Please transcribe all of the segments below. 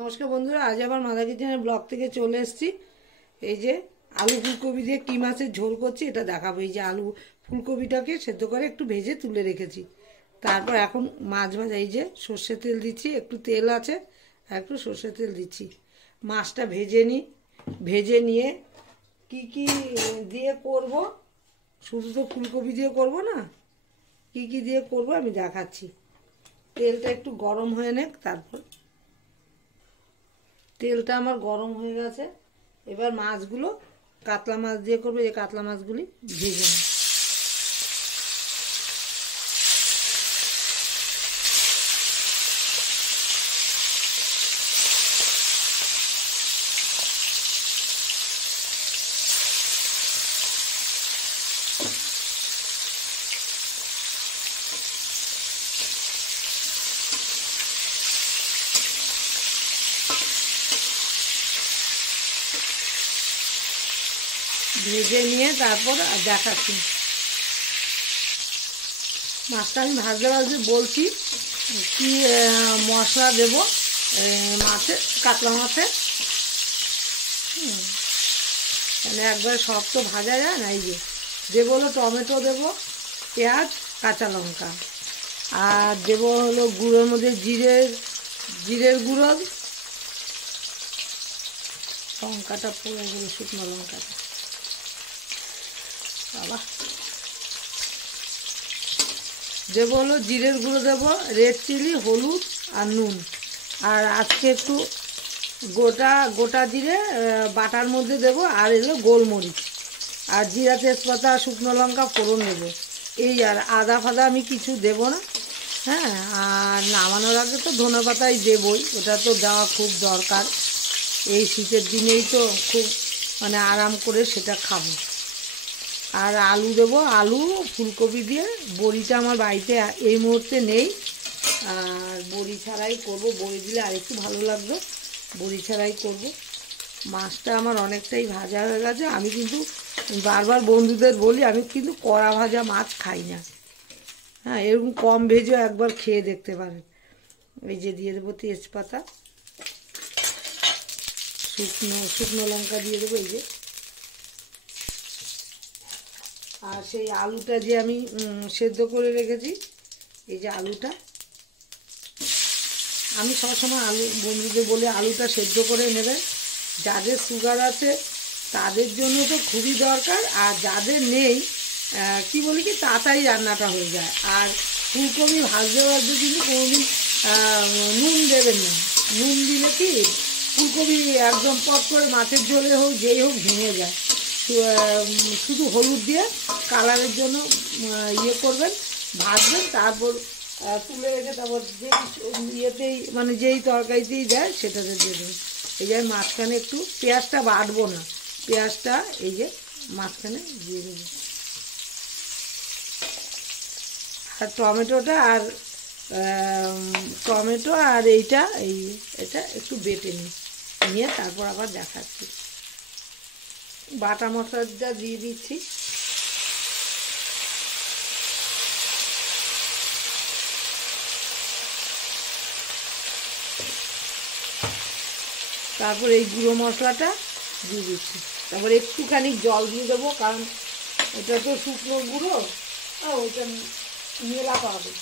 নমস্কার বন্ধুরা, আজ আবার মাদা কিচেনের ব্লগ থেকে চলে এসেছি। এই যে আলু ফুলকপি দিয়ে কি মাছের ঝোল করছি এটা দেখাবো। এই যে আলু ফুলকপিটাকে সেদ্ধ করে একটু ভেজে তুলে রেখেছি। তারপর এখন মাছ ভাজা, এই যে সর্ষের তেল দিচ্ছি, একটু তেল আছে আর একটু সর্ষের তেল দিচ্ছি। মাছটা ভেজে নিয়ে কি কি দিয়ে করব, শুধু তো ফুলকপি দিয়ে করব না, কি কি দিয়ে করব আমি দেখাচ্ছি। তেলটা একটু গরম হয়ে নেক। তারপর তেলটা আমার গরম হয়ে গেছে, এবার মাছগুলো কাতলা মাছ দিয়ে করবো। এই কাতলা মাছগুলি ভেজে নিই। ভেজে নিয়ে তারপর দেখাচ্ছি। মাছটা আমি ভাজতে বলছি কি মশলা দেব মাছে, কাতলা মাছে। তাহলে একবার সব তো ভাজা যায় না। এই যে দেবো হলো টমেটো, দেবো পেঁয়াজ, কাঁচা লঙ্কা, আর দেবো হলো গুঁড়োর মধ্যে জিরের গুঁড়ো, লঙ্কাটা পড়ে গেলো, শুকনো লঙ্কাটা বাবা। দেবো হলো জিরের গুঁড়ো, দেবো রেড চিলি, হলুদ আর নুন। আর আজকে একটু গোটা জিরে বাটার মধ্যে দেবো, আর এলো গোলমরিচ আর জিরা, তেজপাতা, শুকনো লঙ্কা ফোড়ন দেবো। এই আর আদা ফাদা আমি কিছু দেবো না। হ্যাঁ, আর নামানোর আগে তো ধনেপাতাই দেবই, ওটা তো দেওয়া খুব দরকার। এই শীতের দিনেই তো খুব আরাম করে সেটা খাবো। আর আলু দেবো, আলু ফুলকপি দিয়ে। বড়িটা আমার বাড়িতে এই মুহূর্তে নেই, আর বড়ি ছাড়াই করব। বড়ি দিলে আরেকটু ভালো লাগবে, বড়ি ছাড়াই করব। মাছটা আমার অনেকটাই ভাজা হয়ে গেছে। আমি কিন্তু বারবার বন্ধুদের বলি, আমি কিন্তু কড়া ভাজা মাছ খাই না। হ্যাঁ, এরকম কম ভেজেও একবার খেয়ে দেখতে পারেন। এই যে দিয়ে দেবো তেজপাতা, শুকনো লঙ্কা দিয়ে দেবো। এই যে, আর সেই আলুটা যে আমি সেদ্ধ করে রেখেছি, এই যে আলুটা, আমি সবসময় বন্ধুদের বলে আলুটা সেদ্ধ করে নেবেন। যাদের সুগার আছে তাদের জন্য তো খুবই দরকার, আর যাদের নেই কি বলি কি তাড়াতাড়ি রান্নাটা হয়ে যায়। আর ফুলকপি ভাজতে কিন্তু কোনোদিন নুন দেবেন না। নুন দিলে কি ফুলকপি একদম পট করে মাছের ঝোলে হোক যেই হোক ভেঙে যায়। শুধু হলুদ দিয়ে কালারের জন্য ইয়ে করবেন, ভাজবেন, তারপর তুলে রেখে তারপর ইয়েতেই যেই তরকারিতেই দেয় সেটাতে দিয়ে দেবেন। এই যে মাঝখানে একটু পেঁয়াজটা বাটবো না, পেঁয়াজটা এই যে মাঝখানে দিয়ে দেবো। আর টমেটো আর এটা একটু বেটে নিয়ে তারপর আবার দেখাচ্ছি। বাটা মশলাটা দিয়ে দিচ্ছি। তারপর এই গুঁড়ো মশলাটা দিয়ে দিচ্ছি। তারপর একটুখানি জল দিয়ে দেবো, কারণ এটা তো শুকনো গুঁড়ো, ওইটা মেলা পাবে।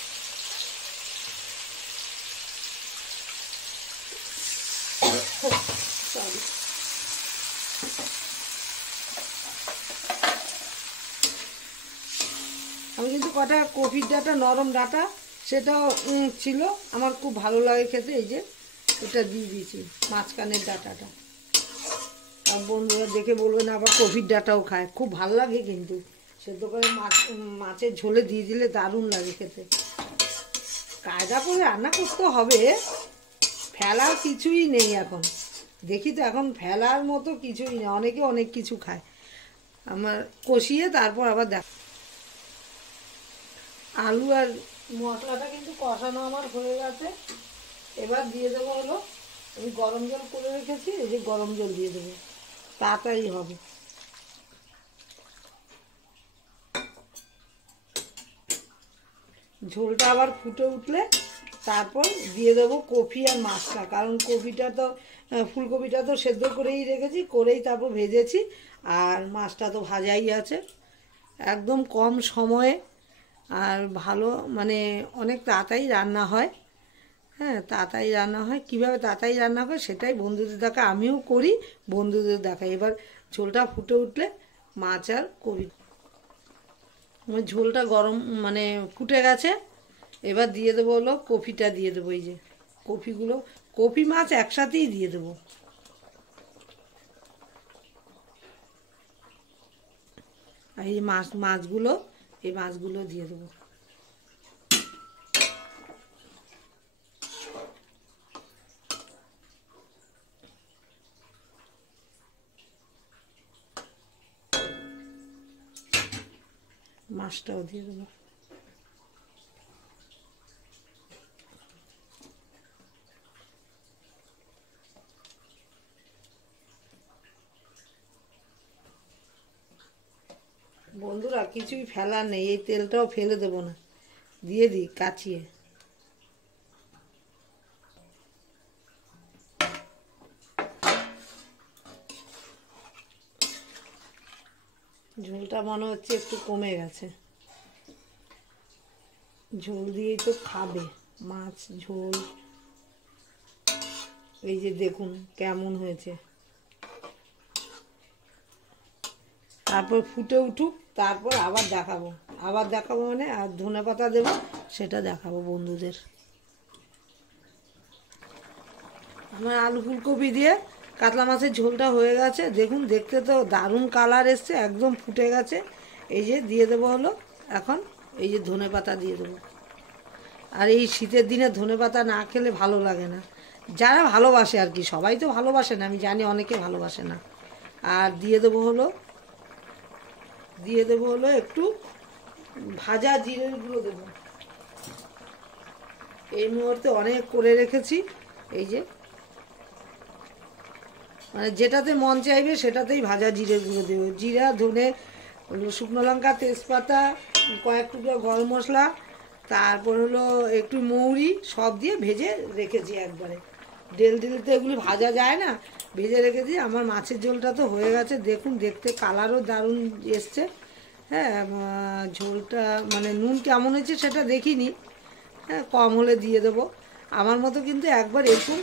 সরি, আমি কিন্তু কটা কপির ডাঁটা, নরম ডাঁটা সেটাও ছিল, আমার খুব ভালো লাগে খেতে। এই যে এটা দিয়ে দিয়েছি, মাঝখানের ডাঁটাটা। আর বন্ধুরা দেখে বলবেন আবার কপির ডাঁটাও খায়, খুব ভালো লাগে কিন্তু সেদ্ধ করে মাছের ঝোলে দিয়ে দিলে দারুণ লাগে খেতে। কায়দা করে রান্না করতে হবে, ফেলার কিছুই নেই এখন। দেখি তো এখন ফেলার মতো কিছুই নেই, অনেকে অনেক কিছু খায়। আমার কষিয়ে তারপর আবার দেখ। আলু আর মশলাটা কিন্তু কষানো আমার হয়ে গেছে। এবার দিয়ে দেবো হলো, আমি গরম জল করে রেখেছি, এই যে গরম জল দিয়ে দেবো, তাড়াতাড়ি হবে। ঝোলটা আবার ফুটে উঠলে তারপর দিয়ে দেবো কপি আর মাছটা, কারণ কপিটা তো ফুলকপিটা তো সেদ্ধ করেই রেখেছি, করেই তারপর ভেজেছি, আর মাছটা তো ভাজাই আছে। একদম কম সময়ে আর ভালো, মানে অনেক তাড়াতাড়ি রান্না হয়। হ্যাঁ, তাড়াতাড়ি রান্না হয়। কীভাবে তাড়াতাড়ি রান্না হয় সেটাই বন্ধুদের দেখা আমিও করি, বন্ধুদের দেখাই। এবার ঝোলটা ফুটে উঠলে মাছ আর কপি, ঝোলটা গরম মানে ফুটে গেছে। এবার দিয়ে দেবো হলো কপিটা দিয়ে দেবো, এই যে কপিগুলো, কপি মাছ একসাথেই দিয়ে দেবো। আর এই মাছগুলো এই মাছগুলো দিয়ে দেবো। মাছটাও দিয়ে দেবো। বন্ধুরা কিছুই ফেলার নেই, এই তেলটাও ফেলে দেবো না, দিয়ে দিই কাচিয়ে। ঝোলটা মনে হচ্ছে একটু কমে গেছে, ঝোল দিয়েই তো খাবে মাছ ঝোল। এই যে দেখুন কেমন হয়েছে। তারপর ফুটে উঠুক, তারপর আবার দেখাবো, মানে আর ধনেপাতা দেবো, সেটা দেখাবো বন্ধুদের। আমার আলু ফুলকপি দিয়ে কাতলা মাছের ঝোলটা হয়ে গেছে, দেখুন দেখতে তো দারুণ কালার এসছে, একদম ফুটে গেছে। এই যে দিয়ে দেবো হলো এখন এই যে ধনেপাতা দিয়ে দেবো। আর এই শীতের দিনে ধনেপাতা না খেলে ভালো লাগে না, যারা ভালোবাসে আর কি, সবাই তো ভালোবাসে না, আমি জানি অনেকে ভালোবাসে না। আর দিয়ে দেবো হলো একটু ভাজা জিরের গুঁড়ো দেবো। এই মুহূর্তে অনেক করে রেখেছি, এই যে মানে যেটাতে মন চাইবে সেটাতেই ভাজা জিরের গুঁড়ো দেবো। জিরা, ধনে, শুকনো লঙ্কা, তেজপাতা, কয়েক টুকরো গরম মশলা, তারপর হলো একটু মৌরি, সব দিয়ে ভেজে রেখেছি একবারে। ডেল তো এগুলি ভাজা যায় না, ভেজে রেখেছি। আমার মাছের ঝোলটা তো হয়ে গেছে, দেখুন দেখতে কালারও দারুণ এসছে। হ্যাঁ, ঝোলটা মানে নুন কেমন হয়েছে সেটা দেখিনি, হ্যাঁ কম হলে দিয়ে দেবো। আমার মতো কিন্তু একবার এরকম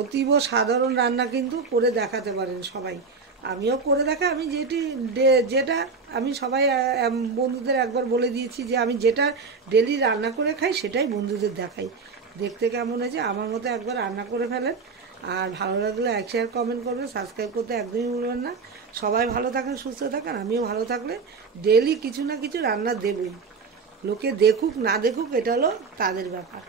অতীব সাধারণ রান্না কিন্তু করে দেখাতে পারেন সবাই, আমিও করে দেখা। আমি যেটা আমি সবাই বন্ধুদের একবার বলে দিয়েছি যে আমি যেটা ডেলি রান্না করে খাই সেটাই বন্ধুদের দেখাই। দেখতে কেমন হয়েছে আমার মতো একবার রান্না করে ফেলেন। আর ভালো লাগলে লাইক শেয়ার কমেন্ট করবেন, সাবস্ক্রাইব করতে একদমই ভুলবেন না। সবাই ভালো থাকেন, সুস্থ থাকেন, আমিও ভালো থাকলে ডেলি কিছু না কিছু রান্না দেবই। লোকে দেখুক না দেখুক এটা হলো তাদের ব্যাপার।